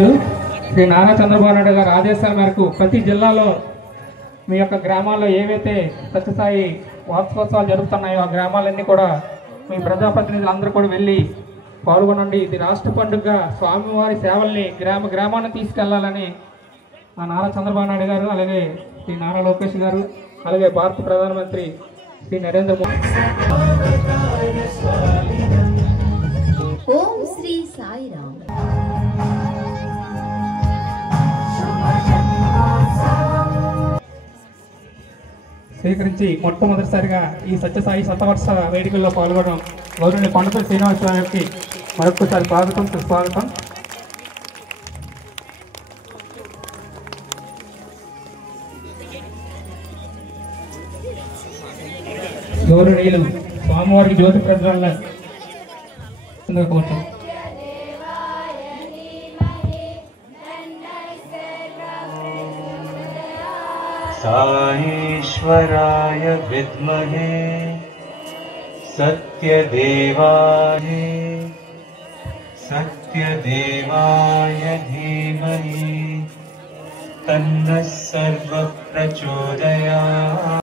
శ్రీ నారా చంద్రబాబు నాయుడు గారి ఆదేశాల మేరకు ప్రతి జిల్లాలో మీ యొక్క గ్రామాల్లో ఏవైతే సత్యసాయి వార్షికోత్సవాలు జరుగుతున్నాయో ఆ గ్రామాలన్నీ కూడా మీ ప్రజాప్రతినిధులు అందరూ కూడా వెళ్ళి పాల్గొనండి. ఇది రాష్ట్ర పండుగ స్వామివారి సేవల్ని గ్రామాన్ని తీసుకెళ్లాలని ఆ నారా చంద్రబాబు నాయుడు గారు, అలాగే శ్రీ నారా లోకేష్ గారు, అలాగే భారత ప్రధానమంత్రి శ్రీ నరేంద్ర మోదీ. ఓం శ్రీ సాయిరామ్. స్వీకరించి మొట్టమొదటిసారిగా ఈ సత్యసాయి శతవర్ష వేడుకల్లో పాల్గొనడం గౌరవనీయ కొండపల్లి శ్రీనివాసరావు గారికి మరొకసారి స్వాగతం సుస్వాగతం. గౌరవనీయులు స్వామివారికి జ్యోతి ప్రజ్వలన కోరుతాం. साईश्वराय विद्महे सत्यदेवाय धीमहि तन्नः सर्वः प्रचोदयात्.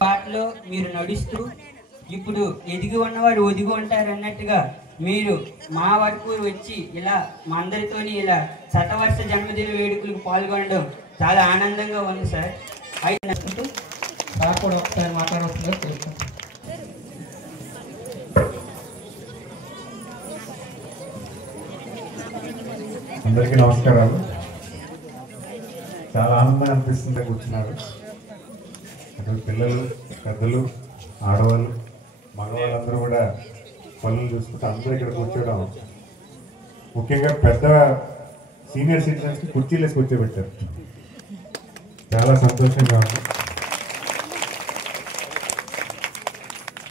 పాటలో మీరు నడుస్తూ ఇప్పుడు ఎదిగి ఉన్నవాడు ఒదిగి ఉంటారు అన్నట్టుగా మీరు మా వరకు వచ్చి ఇలా మా అందరితోని ఇలా శతవర్ష జన్మదిన వేడుకలకు పాల్గొనడం చాలా ఆనందంగా ఉంది సార్. అయితే సార్ కూడా ఒకసారి మాట్లాడవలసిందిగా కోరుతాం. అందరికీ నమస్కారాలు. చాలా ఆనందంగా అనిపిస్తుంది కూర్చున్నారు. అక్కడ పిల్లలు, పెద్దలు, ఆడవాళ్ళు, మగవాళ్ళందరూ కూడా పనులు చూసుకుంటూ అందరూ ఇక్కడ కూర్చోవడం, ముఖ్యంగా పెద్ద సీనియర్ సిటిజన్స్కి కుర్చీలు వేసి కూర్చోబెట్టారు. చాలా సంతోషంగా ఉంది.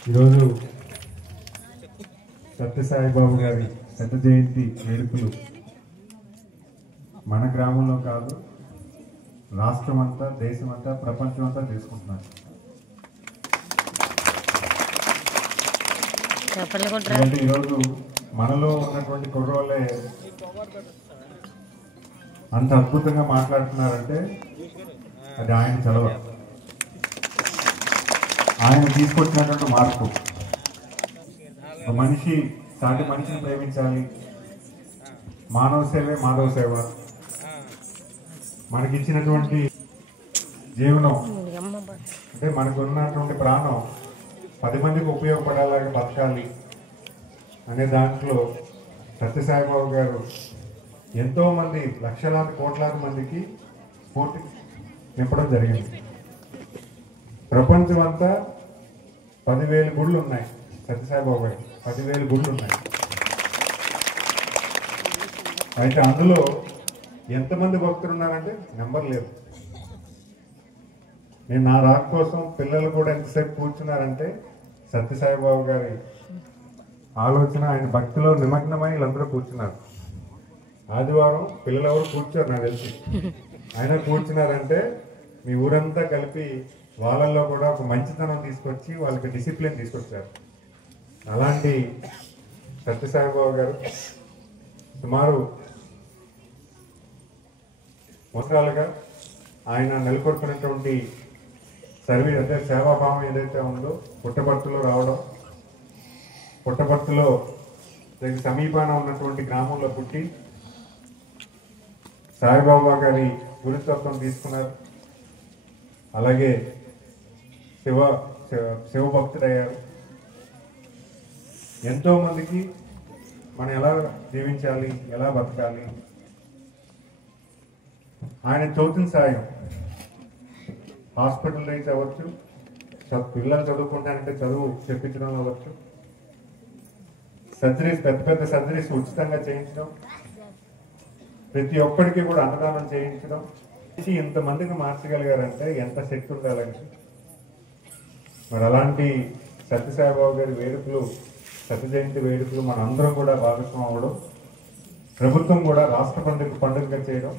ఈరోజు సత్యసాయిబాబు గారి శత జయంతి వేడుకలు మన గ్రామంలో కాదు, రాష్ట్రం అంతా, దేశం అంతా, ప్రపంచం అంతా చేసుకుంటున్నారు. ఎందుకంటే ఈరోజు మనలో ఉన్నటువంటి కుర్రోళ్ళే అంత అద్భుతంగా మాట్లాడుతున్నారంటే అది ఆయన చలవ, ఆయన తీసుకొచ్చినటువంటి మార్పు. ఒక మనిషి సాటి మనిషిని ప్రేమించాలి, మానవ సేవే మాధవ సేవ, మనకిచ్చినటువంటి జీవనం అంటే మనకు ఉన్నటువంటి ప్రాణం 10 మందికి ఉపయోగపడేలాగా బతకాలి అనే దాంట్లో సత్యసాయిబాబు గారు ఎంతోమంది లక్షలాది కోట్లాది మందికి స్ఫూర్తి నింపడం జరిగింది. ప్రపంచం అంతా 10,000 గుళ్ళు ఉన్నాయి. సత్యసాయిబాబు గారు 10,000 గుళ్ళు ఉన్నాయి. అయితే అందులో ఎంతమంది భక్తులు ఉన్నారంటే నెంబర్ లేదు. నేను నా రాక్ కోసం పిల్లలు కూడా ఎంతసేపు కూర్చున్నారంటే సత్యసాయిబాబు గారి ఆలోచన, ఆయన భక్తిలో నిమగ్నమై వీళ్ళందరూ కూర్చున్నారు. ఆదివారం పిల్లలు ఎవరు కూర్చోరు నాకు తెలిసి, ఆయన కూర్చున్నారంటే మీ ఊరంతా కలిపి వాళ్ళల్లో కూడా ఒక మంచితనం తీసుకొచ్చి వాళ్ళకి డిసిప్లిన్ తీసుకొచ్చారు. అలాంటి సత్యసాయిబాబు గారు సుమారు సంవత్సరాలుగా ఆయన నెలకొల్పినటువంటి సర్వీస్ అంటే సేవాభావం ఏదైతే ఉందో, పుట్టపర్తిలో రావడం, పుట్టపర్తిలో సమీపాన ఉన్నటువంటి గ్రామంలో పుట్టి సాయిబాబా గారి గురుతత్వం తీసుకున్నారు. అలాగే శివభక్తుడయ్యారు. ఎంతోమందికి మనం ఎలా జీవించాలి, ఎలా బతకాలి, ఆయన తోచిన సాయం హాస్పిటల్ రీచ్ అవ్వచ్చు, పిల్లలు చదువుకుంటానంటే చదువు చెప్పించడం అవ్వచ్చు, సర్జరీస్ పెద్ద పెద్ద సర్జరీస్ ఉచితంగా చేయించడం, ప్రతి ఒక్కరికి కూడా అన్నదానం చేయించడం, ఇంతమందిని మార్చగలిగారంటే ఎంత శక్తి ఉండాలంటే. మరి అలాంటి సత్యసాయిబాబు గారి వేడుకలు, సత్య జయంతి వేడుకలు మనందరం కూడా భాగస్వామ్యం అవ్వడం, ప్రభుత్వం కూడా రాష్ట్ర పండుగగా చేయడం,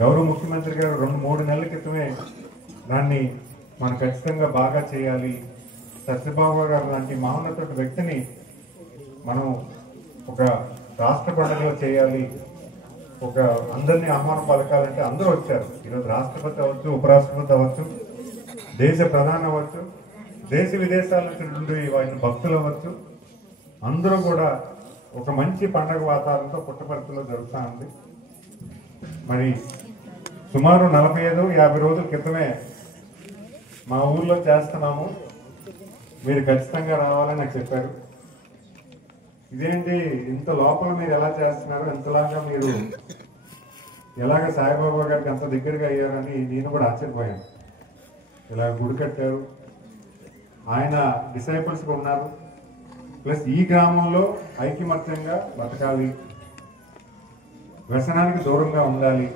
గౌరవ ముఖ్యమంత్రి గారు 2-3 నెలల క్రితమే దాన్ని మనం ఖచ్చితంగా బాగా చేయాలి, సత్యబాబు గారు లాంటి మహోన్నత వ్యక్తిని మనం ఒక రాష్ట్ర పండుగలో చేయాలి, ఒక అందరినీ ఆహ్వానం పలకాలంటే అందరూ వచ్చారు. ఈరోజు రాష్ట్రపతి అవ్వచ్చు, ఉపరాష్ట్రపతి అవ్వచ్చు, దేశ ప్రధాని అవ్వచ్చు, దేశ విదేశాల నుంచి వాటిని భక్తులు అవ్వచ్చు, అందరూ కూడా ఒక మంచి పండగ వాతావరణంతో పుట్టపర్తిలో జరుగుతూ ఉంది. మరి సుమారు 45-50 రోజుల క్రితమే మా ఊర్లో చేస్తున్నాము, మీరు ఖచ్చితంగా రావాలని నాకు చెప్పారు. ఇదేంటి ఇంత లోపల మీరు ఎలా చేస్తున్నారు, ఎంతలాగా మీరు ఎలాగ సాయిబాబా గారికి అంత దగ్గరగా అయ్యారని నేను కూడా ఆశ్చర్యపోయాను. ఇలా గుడి కట్టారు, ఆయన డిసైపుల్స్ ఉన్నారు, ప్లస్ ఈ గ్రామంలో ఐకమత్యంగా బతకాలి, వ్యసనానికి దూరంగా ఉండాలి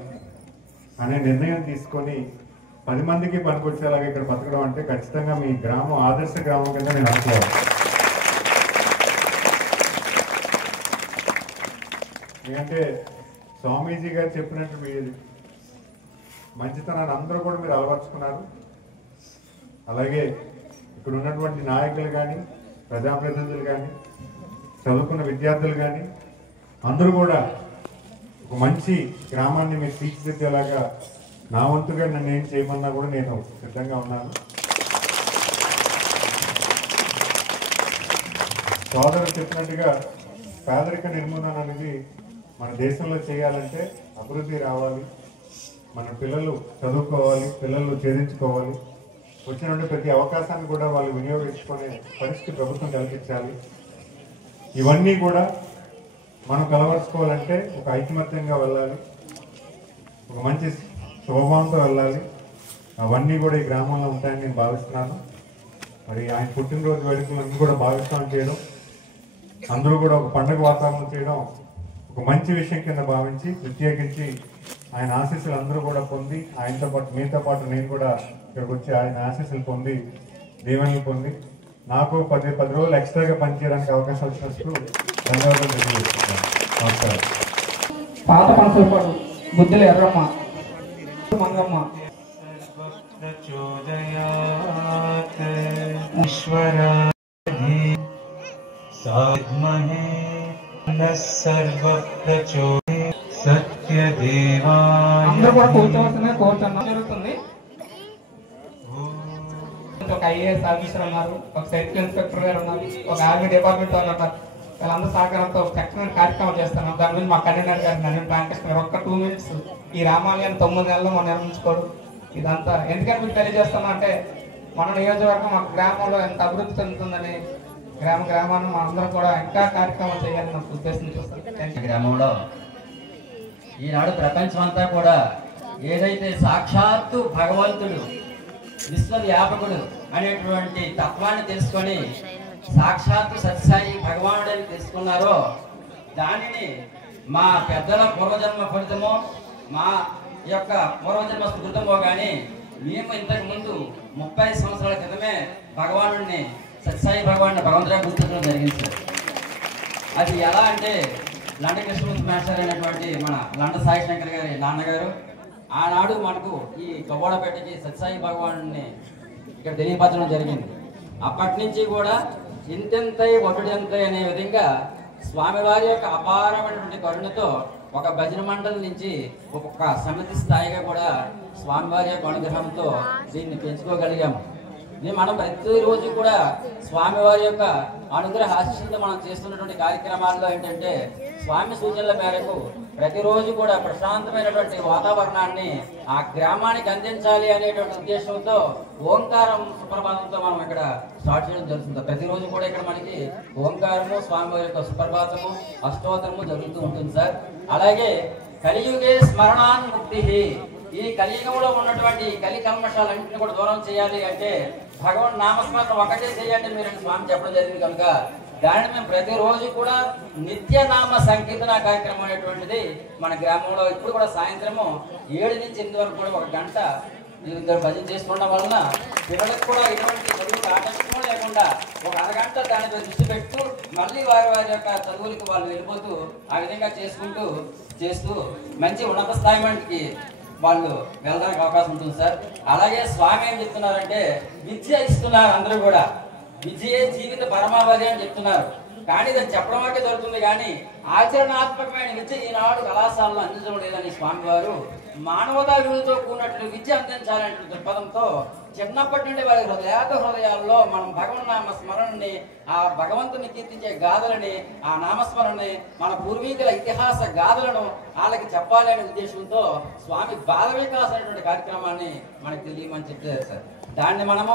అనే నిర్ణయం తీసుకొని 10 మందికి పనికొచ్చేలాగా ఇక్కడ బతకడం అంటే ఖచ్చితంగా మీ గ్రామం ఆదర్శ గ్రామం కింద నేను అనుకోవాలి. ఎందుకంటే స్వామీజీ గారు చెప్పినట్టు మీరు మంచితనాన్ని అందరూ కూడా మీరు అలవర్చుకున్నారు. అలాగే ఇక్కడ ఉన్నటువంటి నాయకులు కానీ, ప్రజాప్రతినిధులు కానీ, చదువుకున్న విద్యార్థులు కానీ అందరూ కూడా ఒక మంచి గ్రామాన్ని మీరు తీర్చిదిద్దేలాగా నా వంతుగా నన్ను ఏం చేయమన్నా కూడా నేను సిద్ధంగా ఉన్నాను. సోదరులు చెప్పినట్టుగా పేదరిక నిర్మూలన అనేది మన దేశంలో చేయాలంటే అభివృద్ధి రావాలి, మన పిల్లలు చదువుకోవాలి, పిల్లలు ఛేదించుకోవాలి, వచ్చినటువంటి ప్రతి అవకాశాన్ని కూడా వాళ్ళు వినియోగించుకునే పరిస్థితి ప్రభుత్వం కల్పించాలి. ఇవన్నీ కూడా మనం కలవరుచుకోవాలంటే ఒక ఐకమత్యంగా వెళ్ళాలి, ఒక మంచి స్వభావంతో వెళ్ళాలి. అవన్నీ కూడా ఈ గ్రామంలో ఉంటాయని నేను భావిస్తున్నాను. మరి ఆయన పుట్టినరోజు వేడుకలన్నీ కూడా భావిస్తాం చేయడం, అందరూ కూడా ఒక పండుగ వాతావరణం చేయడం ఒక మంచి విషయం కింద భావించి, ప్రత్యేకించి ఆయన ఆశీస్సులు అందరూ కూడా పొంది, ఆయనతో పాటు మీతో పాటు నేను కూడా ఇక్కడికి వచ్చి ఆయన ఆశీస్సులు పొంది, దీవెనలు పొంది, నాకు 10 రోజులు ఎక్స్ట్రాగా పనిచేయడానికి అవకాశం వచ్చినట్టు ధన్యవాదాలు తెలియజేస్తున్నాను. నమస్కారం. పాత మనసుల పాటు బుద్ధుల ఎర్రమ్మ, మంగమ్మ, అందరూ కూడా కూర్చోవలసిందే కోరుతున్నాం. జరుగుతుంది. ఒక ఐఏఎస్ ఆఫీసర్ ఉన్నారు, ఒక సర్కిల్ ఇన్స్పెక్టర్ గారు ఉన్నారు, ఒక ఆర్మీ డిపార్ట్మెంట్ వాళ్ళు ఉన్నారు. వీళ్ళందరూ సహకారంతో చక్కని కార్యక్రమం చేస్తున్నాం. దాని గురించి మా కన్వీనర్ గారు నవీన్ రామకృష్ణ గారు ఒక్క 2 minutes ఈ రామాలయాన్ని 9 నెలల్లో మనం నిర్మించుకోవడం ఇదంతా ఎందుకని మీకు తెలియజేస్తున్నాం అంటే, మన నియోజకవర్గం మా గ్రామంలో ఎంత అభివృద్ధి చెందుతుందని గ్రామాన్ని మా అందరం కూడా ఇంకా కార్యక్రమం చేయాలని నాకు ఉద్దేశం చూస్తాను. గ్రామంలో ఈనాడు ప్రపంచం అంతా కూడా ఏదైతే సాక్షాత్తు భగవంతుడు విశ్వవ్యాపకుడు అనేటువంటి తత్వాన్ని తెలుసుకొని సాక్షాత్తు సత్యసాయి భగవానుడని తెలుసుకున్నారో, దానిని మా పెద్దల పూర్వజన్మ ఫలితమో మా యొక్క పూర్వజన్మ స్మృతమో కానీ మేము ఇంతకు ముందు 30 సంవత్సరాల క్రితమే భగవానుడిని సత్యసాయి భగవాన్ని భగవంతుడిగా గుర్తించడం జరిగింది సార్. అది ఎలా అంటే లండ కృష్ణమూర్తి మాస్టర్ అయినటువంటి మన లండ సాయి శంకర్ గారి నాన్నగారు ఆనాడు మనకు ఈ కవ్వాడపేటకి సత్యసాయి భగవానుడిని ఇక్కడ తెలియపరచడం జరిగింది. అప్పటి నుంచి కూడా ఇంతెంతై ఒడ్డుడెంతై అనే విధంగా స్వామివారి యొక్క అపారమైనటువంటి కరుణతో ఒక భజన మండలి నుంచి ఒక్కొక్క సమితి స్థాయిగా కూడా స్వామివారి యొక్క అనుగ్రహంతో దీన్ని పెంచుకోగలిగాము. మనం ప్రతిరోజు కూడా స్వామివారి యొక్క అనుగ్రహ ఆశీస్సులతో మనం చేస్తున్నటువంటి కార్యక్రమాల్లో ఏంటంటే, స్వామి సూచనల మేరకు ప్రతిరోజు కూడా ప్రశాంతమైనటువంటి వాతావరణాన్ని ఆ గ్రామానికి అందించాలి అనేటువంటి ఉద్దేశంతో ఓంకారం సుప్రభాతంతో మనం ఇక్కడ స్టార్ట్ చేయడం జరుగుతుంది. ప్రతిరోజు కూడా ఇక్కడ మనకి ఓంకారము, స్వామివారి యొక్క సుప్రభాతము, అష్టోత్తరము జరుగుతూ ఉంటుంది సార్. అలాగే కలియుగే స్మరణాన్ముక్తి, ఈ కలియుగంలో ఉన్నటువంటి కలి కల్మషాలన్నింటినీ కూడా దూరం చేయాలి అంటే భగవాన్ నామస్మరణ ఒకటే చేయండి మీరు స్వామి చెప్పడం జరిగింది. కనుక దానిని మేము ప్రతిరోజు కూడా నిత్యనామ సంకీర్తన కార్యక్రమం అనేటువంటిది మన గ్రామంలో ఇప్పుడు కూడా సాయంత్రము 7 నుంచి 8 వరకు కూడా 1 గంట భజన చేసుకోవడం వలన పిల్లలకు కూడా ఎటువంటి చదువుకు ఆటంకం లేకుండా 1 అరగంట దానిపై దృష్టి పెడుతూ మళ్ళీ వారి యొక్క చదువులకు వాళ్ళు వెళ్ళిపోతూ ఆ విధంగా చేస్తూ మంచి ఉన్నత స్థాయికి వాళ్ళు వెళ్ళడానికి అవకాశం ఉంటుంది సార్. అలాగే స్వామి ఏం చెప్తున్నారంటే, విద్య ఇస్తున్నారు అందరూ కూడా, విజయ జీవిత పరమావధి అని చెప్తున్నారు. కానీ ఇది చెప్పడం వరకే దొరుకుతుంది కానీ ఆచరణాత్మకమైన విద్య ఈనాడు కళాశాలలో అందించడం లేదని స్వామివారు మానవతా విలువలతో కూడినటువంటి విద్య అందించాలనే దృక్పథంతో చిన్నప్పటి నుండి వారి హృదయాల్లో మనం భగవన్నామ స్మరణని, ఆ భగవంతుని కీర్తించే గాథలని, ఆ నామస్మరణని, మన పూర్వీకుల ఇతిహాస గాథలను వాళ్ళకి చెప్పాలనే ఉద్దేశంతో స్వామి బాల వికాస్ అనేటువంటి కార్యక్రమాన్ని మనకు తెలియమని చెప్పారు సార్. దాన్ని మనము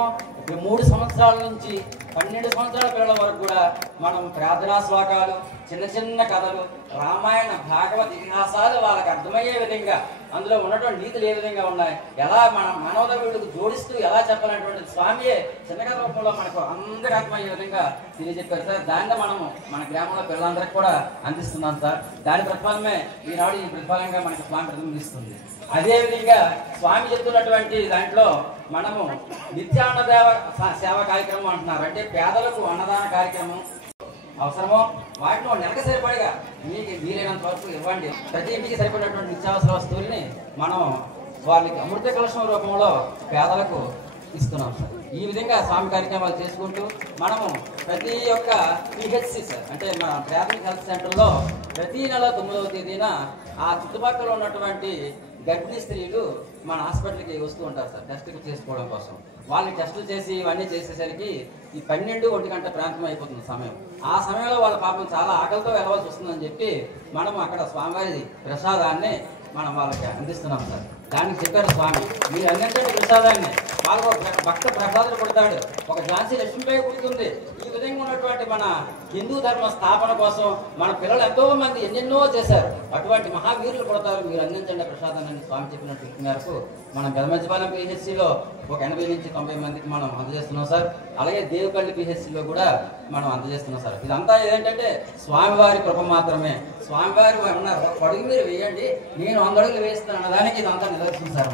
3 సంవత్సరాల నుంచి 12 సంవత్సరాల పిల్లల వరకు కూడా మనం ప్రార్థనా శ్లోకాలు, చిన్న చిన్న కథలు, రామాయణ భాగవత ఇతిహాసాలు వాళ్ళకి అర్థమయ్యే విధంగా, అందులో ఉన్నటువంటి నీతులు ఏ విధంగా ఉన్నాయి, ఎలా మన మానవత వీళ్ళకు జోడిస్తూ ఎలా చెప్పాలనేటువంటి స్వామియే చిన్న కథ రూపంలో మనకు అందరి అర్థమయ్యే విధంగా తెలియజెప్పారు సార్. దాన్ని మనము మన గ్రామంలో పిల్లలందరికీ కూడా అందిస్తున్నాం సార్. దాని ప్రతిఫలమే ఈనాడు ఈ ప్రతిఫలంగా మనకి స్వామి ప్రతిబింబిస్తుంది. అదేవిధంగా స్వామి చెప్తున్నటువంటి దాంట్లో మనము నిత్యాన్నదేవ సేవ కార్యక్రమం అంటున్నారు. అంటే పేదలకు అన్నదాన కార్యక్రమం అవసరమో వాటిలో నెలకు సరిపడిగా మీకు వీలైనంత వరకు ఇవ్వండి. ప్రతి ఇంటికి సరిపడినటువంటి నిత్యావసర వస్తువుల్ని మనం వాళ్ళకి అమృత కలశం రూపంలో పేదలకు ఇస్తున్నాం సార్. ఈ విధంగా స్వామి కార్యక్రమాలు చేసుకుంటూ మనము ప్రతి ఒక్క పిహెచ్సి సార్, అంటే మన ప్రాథమిక హెల్త్ సెంటర్లో ప్రతి నెల 9వ తేదీన ఆ చుట్టుపక్కల ఉన్నటువంటి గర్భిణీ స్త్రీలు మన హాస్పిటల్కి వస్తూ ఉంటారు సార్ టెస్టులు చేసుకోవడం కోసం. వాళ్ళని టెస్టులు చేసి ఇవన్నీ చేసేసరికి ఈ 12-1 గంట ప్రాంతం అయిపోతుంది సమయం. ఆ సమయంలో వాళ్ళ పాపం చాలా ఆకలితో వెళ్ళవలసి వస్తుందని చెప్పి మనం అక్కడ స్వామివారి ప్రసాదాన్ని మనం వాళ్ళకి అందిస్తున్నాం సార్. దానికి చెప్పారు స్వామి, మీరు అందించండి ప్రసాదాన్ని, వాళ్ళకు భక్త ప్రసాదాలు కొడతాడు, ఒక ఝాన్సీ లక్ష్మీబాయి పుడుతుంది. ఈ విధంగా ఉన్నటువంటి మన హిందూ ధర్మ స్థాపన కోసం మన పిల్లలు ఎంతో మంది ఎన్నెన్నో చేశారు. అటువంటి మహావీరులు కొడతారు, మీరు అందించండి ప్రసాదాన్ని స్వామి చెప్పినట్టు మేరకు మనం పెదమజ్జిపాలెం పిహెచ్సిలో ఒక 80 నుంచి 90 మందికి మనం అందజేస్తున్నాం సార్. అలాగే దేవుపల్లి పిహెచ్సిలో కూడా మనం అందజేస్తున్నాం సార్. ఇదంతా ఏంటంటే స్వామివారి కృప మాత్రమే. స్వామివారి అన్నారు, అడుగు మీరు వేయండి, నేను 100 అడుగులు వేస్తాను అన్నదానికి ఇదంతా నిదర్శనం సార్.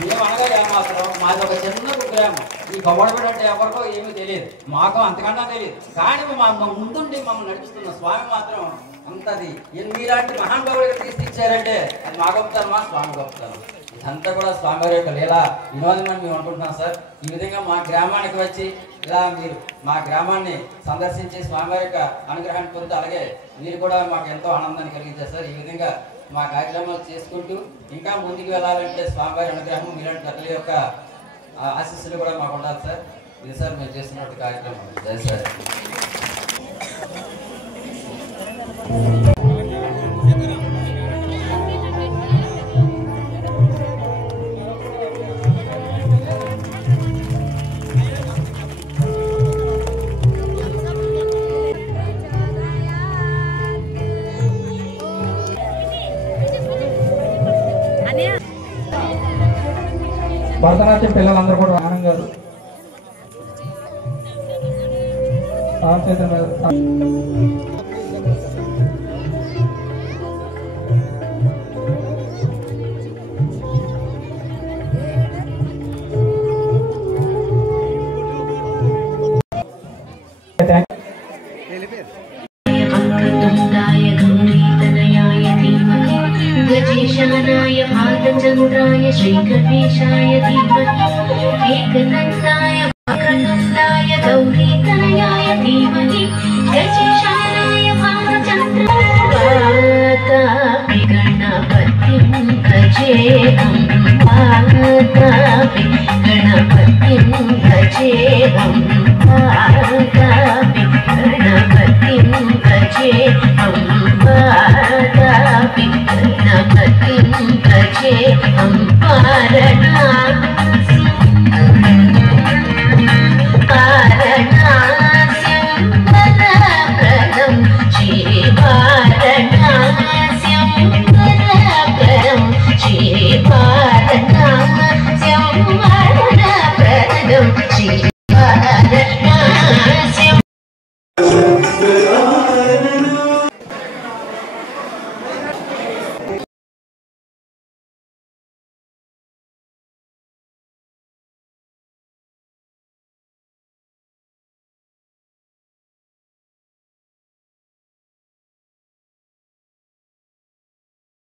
మేము అనగా ఏమాత్రం మాది ఒక చిన్న కుగ్రామం. ఈ గొడవడ అంటే ఎవరికో ఏమీ తెలియదు, మాకు అంతకన్నా తెలియదు. కానీ మా ముందుండి మమ్మల్ని నడిపిస్తున్న స్వామి మాత్రం అంతది. మీలాంటి మహానుభావులు తీసుకొచ్చారంటే అది మా గొప్పతనం, మా స్వామి గొప్పతనం. ఇదంతా కూడా స్వామివారి యొక్క లీలా వినోదమని మేము అనుకుంటున్నాం సార్. ఈ విధంగా మా గ్రామానికి వచ్చి ఇలా మీరు మా గ్రామాన్ని సందర్శించి స్వామివారి యొక్క అనుగ్రహాన్ని పొంది, అలాగే మీరు కూడా మాకు ఎంతో ఆనందాన్ని కలిగించారు సార్. ఈ విధంగా మా కార్యక్రమాలు చేసుకుంటూ ఇంకా ముందుకు వెళ్ళాలంటే స్వామివారి అనుగ్రహం, మీలాంటి తల్లి యొక్క ఆశీస్సులు కూడా మాకు ఉండాలి సార్. ఇది సార్ మేము చేస్తున్నట్టు కార్యక్రమం. జై సార్. భరతనాట్యం పిల్లలందరూ కూడా ఆనందం గారు गजेशानाय भालचन्द्राय श्रीगणेशाय धीमहि एकदन्ताय वक्रतुण्डाय गौरीतनयाय धीमहि गजेशानाय भालचन्द्राय गणपतिं भजेऽहं गणपतिं भजेऽहम्